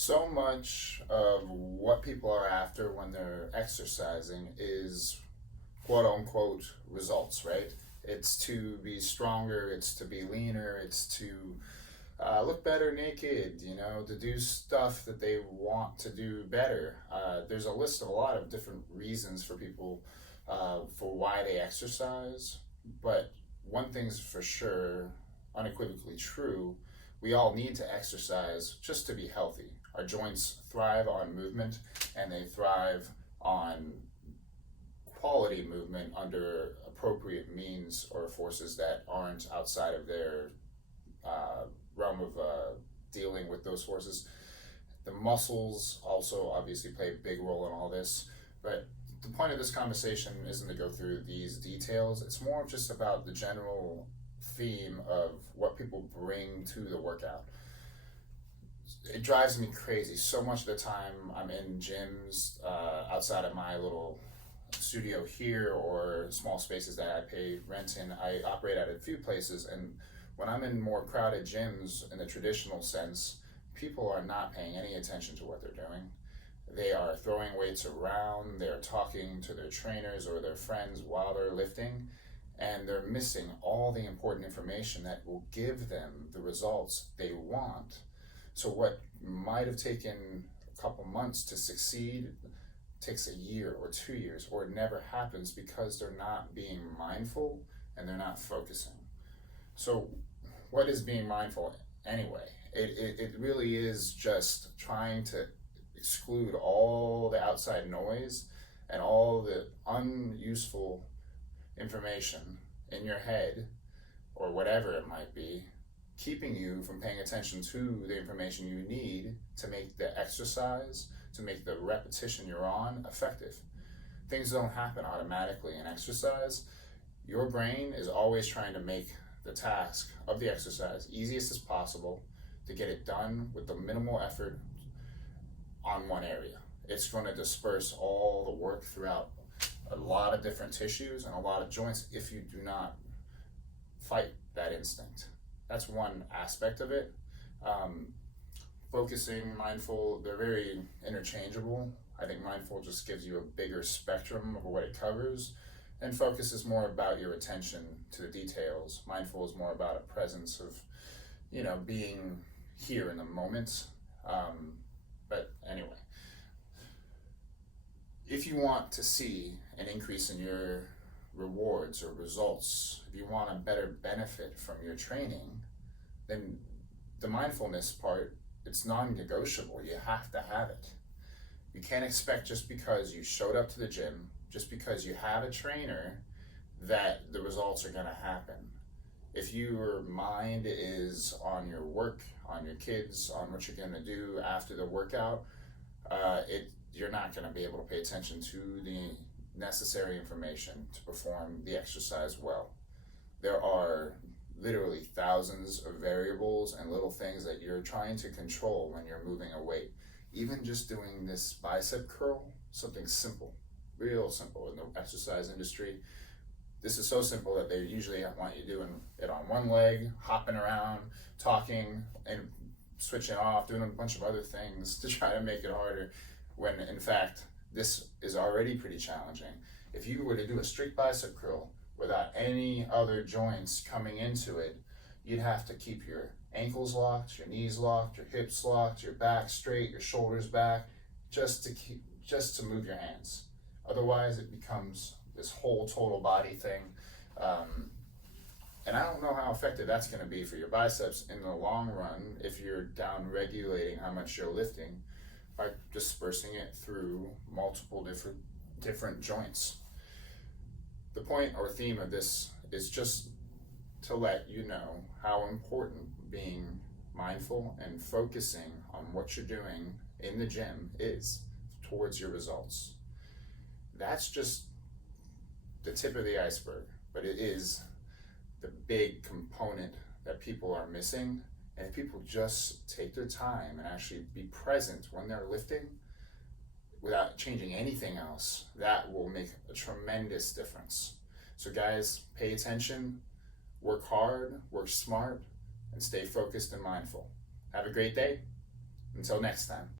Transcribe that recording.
So much of what people are after when they're exercising is quote unquote results, right? It's to be stronger, it's to be leaner, it's to look better naked, to do stuff that they want to do better. There's a list of a lot of different reasons for people for why they exercise, but one thing's for sure, unequivocally true, we all need to exercise just to be healthy. Our joints thrive on movement and they thrive on quality movement under appropriate means or forces that aren't outside of their realm of dealing with those forces. The muscles also obviously play a big role in all this, but the point of this conversation isn't to go through these details. It's more just about the general theme of what people bring to the workout. It drives me crazy. So much of the time I'm in gyms outside of my little studio here or small spaces that I pay rent in. I operate at a few places, and when I'm in more crowded gyms in the traditional sense, people are not paying any attention to what they're doing. They are throwing weights around, they're talking to their trainers or their friends while they're lifting, and they're missing all the important information that will give them the results they want. So what might have taken a couple months to succeed takes a year or 2 years, or it never happens because they're not being mindful and they're not focusing. So what is being mindful anyway? It really is just trying to exclude all the outside noise and all the unuseful information in your head or whatever it might be, keeping you from paying attention to the information you need to make the exercise, to make the repetition you're on effective. Things don't happen automatically in exercise. Your brain is always trying to make the task of the exercise easiest as possible to get it done with the minimal effort on one area. It's going to disperse all the work throughout a lot of different tissues and a lot of joints if you do not fight that instinct. That's one aspect of it. Focusing, mindful, they're very interchangeable. I think mindful just gives you a bigger spectrum of what it covers, and focus is more about your attention to the details. Mindful is more about a presence of, being here in the moment. But anyway, if you want to see an increase in your rewards or results, if you want a better benefit from your training, then the mindfulness part, it's non-negotiable. You have to have it. You can't expect just because you showed up to the gym, just because you have a trainer, that the results are going to happen. If your mind is on your work, on your kids, on what you're going to do after the workout, you're not going to be able to pay attention to the necessary information to perform the exercise well. There are literally thousands of variables and little things that you're trying to control when you're moving a weight. Even just doing this bicep curl, something simple, real simple in the exercise industry. This is so simple that they usually want you doing it on one leg, hopping around, talking, and switching off, doing a bunch of other things to try to make it harder, when in fact, this is already pretty challenging. If you were to do a strict bicep curl without any other joints coming into it, you'd have to keep your ankles locked, your knees locked, your hips locked, your back straight, your shoulders back, just to move your hands. Otherwise, it becomes this whole total body thing. And I don't know how effective that's going to be for your biceps in the long run if you're down regulating how much you're lifting by dispersing it through multiple different joints. The point or theme of this is just to let you know how important being mindful and focusing on what you're doing in the gym is towards your results. That's just the tip of the iceberg, but it is the big component that people are missing. And if people just take their time and actually be present when they're lifting without changing anything else, that will make a tremendous difference. So guys, pay attention, work hard, work smart, and stay focused and mindful. Have a great day. Until next time.